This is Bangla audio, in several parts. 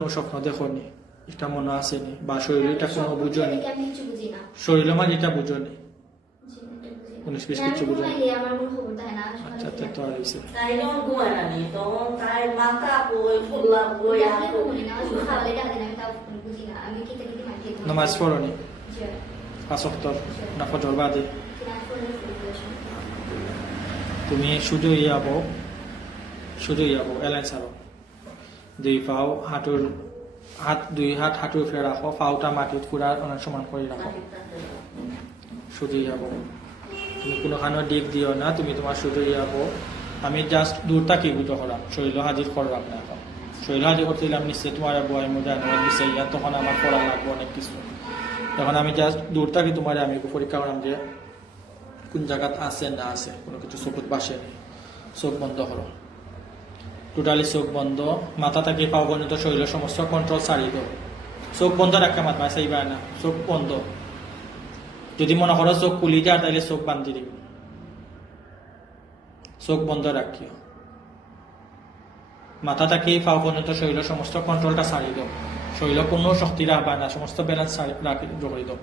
কোনো স্বপ্ন দেখনি এটা মনে আসেনি বা শরীরে এটা কোনো বুঝনি? শরীরে মাঝে এটা বুঝনি? উনিশ বিশ কিছু বুঝো না। ঘুমাইলে আমার কোনো খবর থাকে না আচ্ছা আচ্ছা তো আর হয়েছে নামাজ পড়নি? পাঁচ না ফজর বাদে? তুমি শুধু ইয়াবো শুধু ইয়াবো এলাইন সারো দুই পাও হাঁটুর হাত, দুই হাত হাঁটুর ফেলে রাখো পাওটা মাটিত পুরা অনেক সমান করে রাখো শুধু যাব তুমি কোনোখানো দিক দিও না, তুমি তোমার শুধু যাব আমি জাস্ট দূর থাকি বুঝো করাম শরীর হাজির করলাম না এখন শরীর হাজির করতে দিলাম নিশ্চয় তোমার বয় মজা দিছে ইয়া তখন আমার পড়া লাগবে অনেক কিছু। এখন আমি জাস্ট দূর থাকি তোমার আমি পরীক্ষা করলাম যে কোন জায়গাত আছে না আছে, কোনো কিছু চকুত বাসে চোখ বন্ধ করো টোটালি চোখ বন্ধ মাথা থেকে পাও পর্যন্ত শরীরের সমস্ত কন্ট্রোল ছাড়িয়ে দাও চোখ বন্ধ রাখা মাত ভাই সেইবার না চোখ বন্ধ যদি মনে করো চোখ খুলি যায় তাহলে চোখ বান্ধি দিবি চোখ বন্ধ রাখিও মাথা থেকে পাও পর্যন্ত শরীরের সমস্ত কন্ট্রোলটা ছাড়িয়ে দাও শরীরে কোনো শক্তি রাখবা না সমস্ত ব্যালেন্স রাখি জড়িয়ে দাও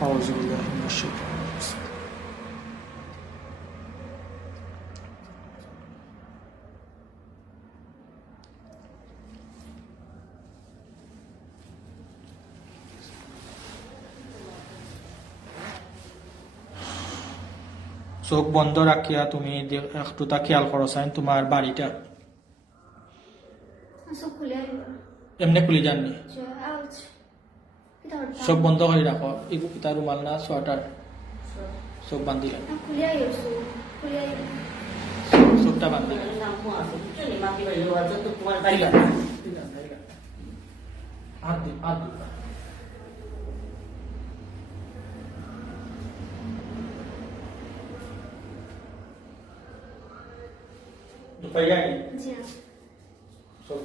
أعوذ بالله من الشيطان الرجيم চোখ বন্ধ রাখিয়া তুমি দে- একটুটা খেয়াল করো চাইন তোমার বাড়িটা সব খুলে আইব এমনি খুলি যাননি চোখ বন্ধ করে রাখো এগু পিতা রুমাল না সোয়াটার চোখ বান্ধি চোখটা দিলাম হাত দিন হাত দিন। যায়নি জি।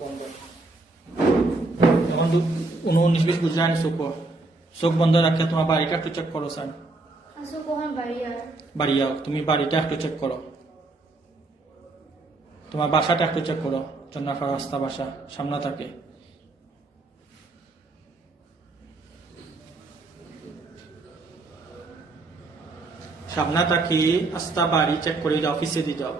বন্ধ এখন উনিশ বিশ বুঝলানি চোখ চোখ বন্ধ রাখে তোমার বাড়িটা একটু চেক করো স্যার বাড়ি যাও তুমি বাড়িটা একটু চেক করো তোমার বাসাটা একটু চেক করো চন্দ্রাফা রাস্তা বাসা সামনে থাকে। সামনে থাকি আস্তা বাড়ি চেক করে যাও অফিসে দিয়ে যাও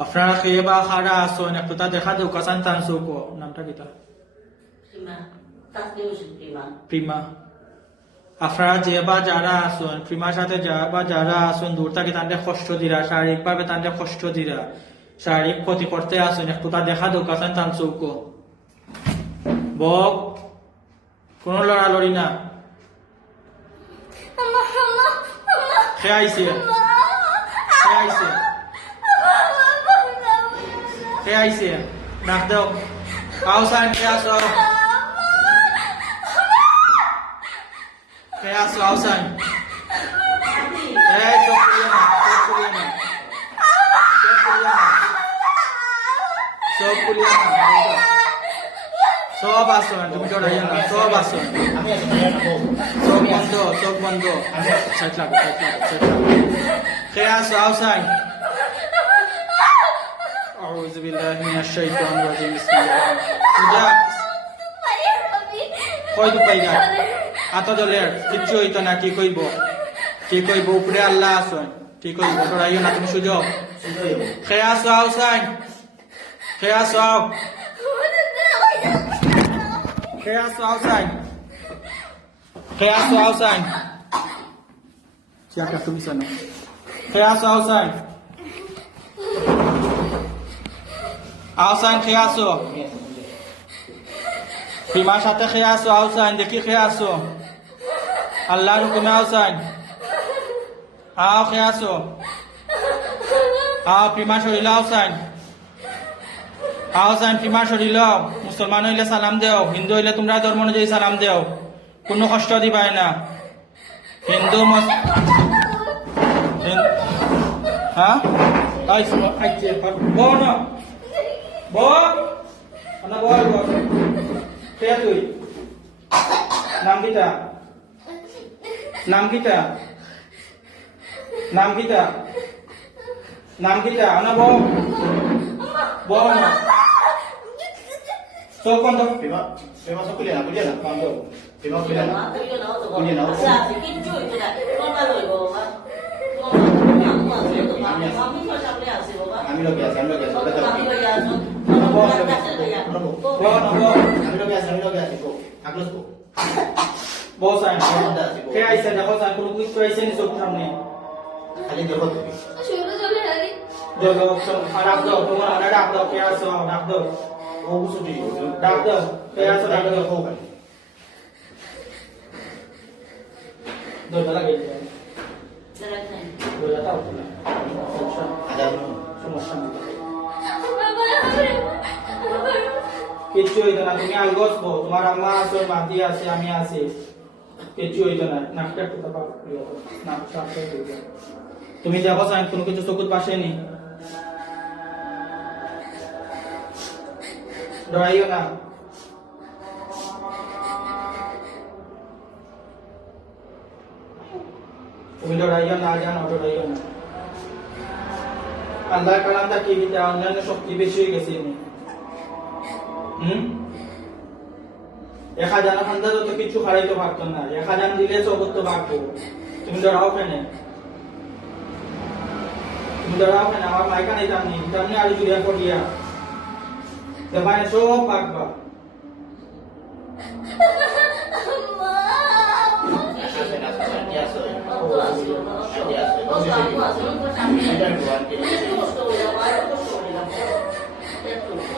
আপনারা খেয়ে বা খারা আসুন একটু তা দেখা দেও কাসান তানসুকো নামটা কিটা প্রিমা আপনারা যে বা যারা আসুন প্রিমার সাথে যা বা যারা আসুন দূর থেকে তাদের কষ্ট দিরা শারীরিক ভাবে তাদের কষ্ট দিরা শারীরিক ক্ষতি করতে আসুন একটু তা দেখা দো কাসান তান চৌকো বক কোন লড়ালড়ি না আম্মা আম্মা thế ai xỉa đạt được áo xanh thế áo sâu thế áo sâu áo xanh thế cho kia mà cho kia mà cho kia mà cho kia mà সব আসন তুমি চলে যাও সব আসন সব বন্ধ সব বন্ধ সাইড লাগো সাইড লাগো সাইড লাগো খেয়ে আসো আউসাইড بالله من الشيطان الرجيم بسم الله পূজা কই দুপাই গা আত দলের কিচ্ছু হইতো না কি কইব কি কইব উপরে আল্লাহ আসন কি কইব সরাইও না তুমি সুযোগ খেয়ে আসো আওসান খেয়ে আসো আও খেয়ে আসো আওসান খেয়ে আসো আওসান চেয়ারটা তুমি শোনো খেয়ে আসো আওসান আওসান খেয়ে আসো প্রিমার সাথে খেয়ে আসো আওসান দেখি খেয়ে আসো আল্লাহর হুকুমে আওসান আও খেয়ে আসো আও প্রিমা শরীর আওসান আওসান প্রিমা শরীর মুসলমান হইলে সালাম দেও হিন্দু হইলে তোমরা ধর্ম অনুযায়ী সালাম দেও কোনো কষ্ট দিবাই না হিন্দু হ্যাঁ বল। না বল বল। কে তুই? নাম কিটা? নাম কিটা? নাম কিটা? নাম কিটা? না বল। বল না তো কোন তো সেবা সব কইলা বুঝিয়া না কোন তো সেবা না। কইলা না আচ্ছা কিচ্ছু না আমি লোকে আছি, আমি লোকে আছি বস বস আমি লোকে আছি আমি লোকে আছি গো থাকল গো বস আই কে আইছে দেখো আই কোনো কিছু আইছে নি চোখ সামনে খালি দেখো তুমি শুরু চলে কিচ্ছু হইতো না। তুমি আগে বসবো তোমার আম্মা আছে মাতি আছে, আমি আছি। কিচ্ছু হইতো না। নাকটা একটু দিবে। তুমি দেখো সাইন কোনো কিছু চকুত পাশে নি ডরাইও না। তুমি ডরাইও না, জানো, ডরাইও না। আল্লাহ কালামটা কি? দিতে অন্যান্য শক্তি বেশি হয়ে গেছে হুম এক হাজার খান্দার তো কিছু হারাইতে পারতো না এক হাজার দিলে চৌকত তো বাঁকবো তুমি ডরাও কেন তুমি ডরাও কেন আমার মাইকা নেই তামনি তামনি আর জুড়িয়া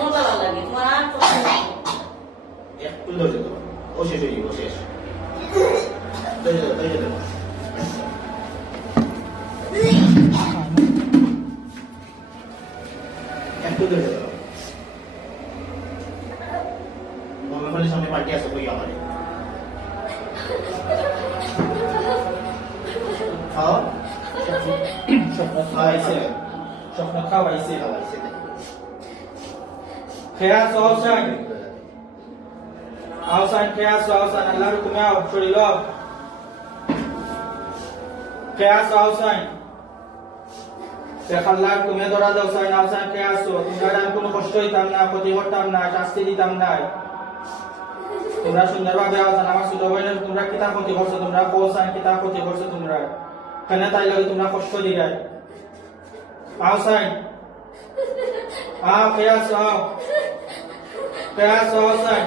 Asa, 运动运动，我学学游泳，අවසන් ක්‍රියාස අවසන් எல்லாரும் குமே சொல்லிலோ ක්‍රියාස අවසන් সেখানলার তুমি ধরা দাও সাইন আসান কে আসো তোমরা কোনো কষ্ট হইতাম না ক্ষতি করতাম না শাস্তি দিতাম না তোমরা সুন্দরভাবে আসান আমার ছোট বোনের তোমরা কিতা ক্ষতি করছ তোমরা কোসান কিতা ক্ষতি করছ তোমরা কেন তাই লাগে তোমরা কষ্ট দিলাই আও সাইন আও কে আসো আও কে আসো সাইন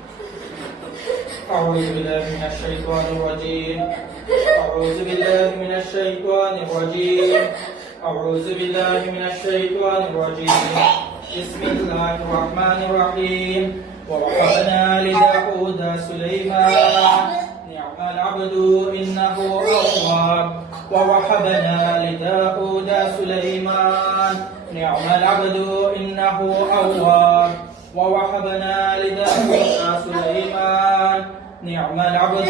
أعوذ بالله من الشيطان الرجيم. أعوذ بالله من الشيطان الرجيم. أعوذ بالله من الشيطان الرجيم. بسم الله الرحمن الرحيم. ووهبنا لداود سليمان. نعم العبد إنه أواب. ووهبنا لداود سليمان. نعم العبد إنه أواب. ووهبنا لداود سليمان. نعم العبد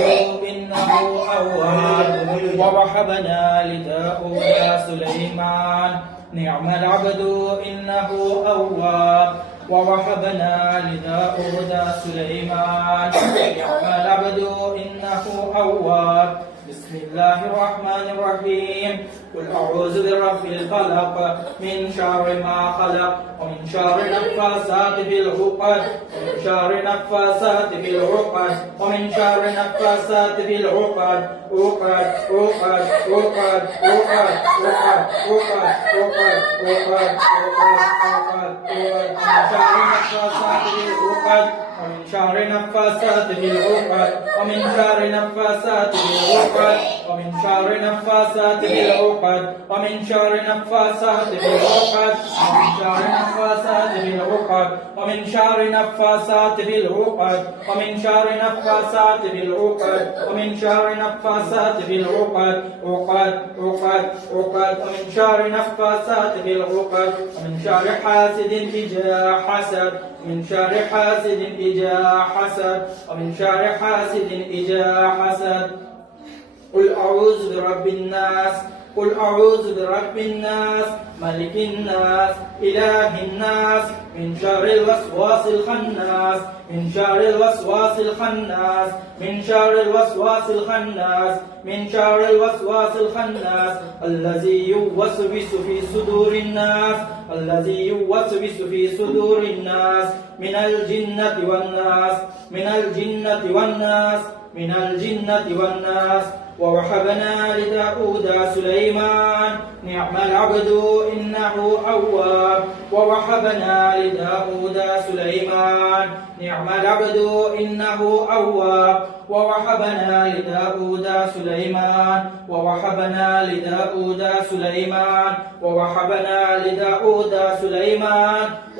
إنه أواب ووهبنا لداود سليمان. نعم العبد إنه أواب ووهبنا لداود سليمان. نعم العبد إنه أواب. بسم الله الرحمن الرحيم. قل أعوذ برب الفلق من شر ما خلق ومن شر النفاثات في العقد ومن شر النفاثات في العقد ومن شر النفاثات في العقد عقد عقد عقد عقد عقد عقد عقد عقد عقد عقد عقد من شر النفاثات في العقد ومن شر النفاثات في العقد ومن شر النفاثات في العقد ومن شر نفاسات بالعقد ومن شر نفاسات بالعقد ومن شر نفاسات بالعقد ومن شر نفاسات بالعقد ومن شر نفاسات بالعقد ومن شر نفاسات بالعقد عقد عقد عقد ومن شر نفاسات بالعقد ومن شر حاسد إذا حسد من شر حاسد إجا حسد ومن شر حاسد إجا حسد قل أعوذ برب الناس قل أعوذ برب الناس ملك الناس إله الناس من شر الوسواس الخناس من شر الوسواس الخناس من شر الوسواس الخناس من شر الوسواس الخناس. الذي يوسوس في صدور الناس الذي يوسوس في صدور الناس. من الجنة والناس من الجنة والناس من الجنة والناس. ووهبنا لداود سليمان نعم العبد إنه أواب. ووهبنا لداود سليمان نعم العبد إنه أواب. ووهبنا لداود سليمان ووهبنا لداود سليمان. ووهبنا لداود سليمان.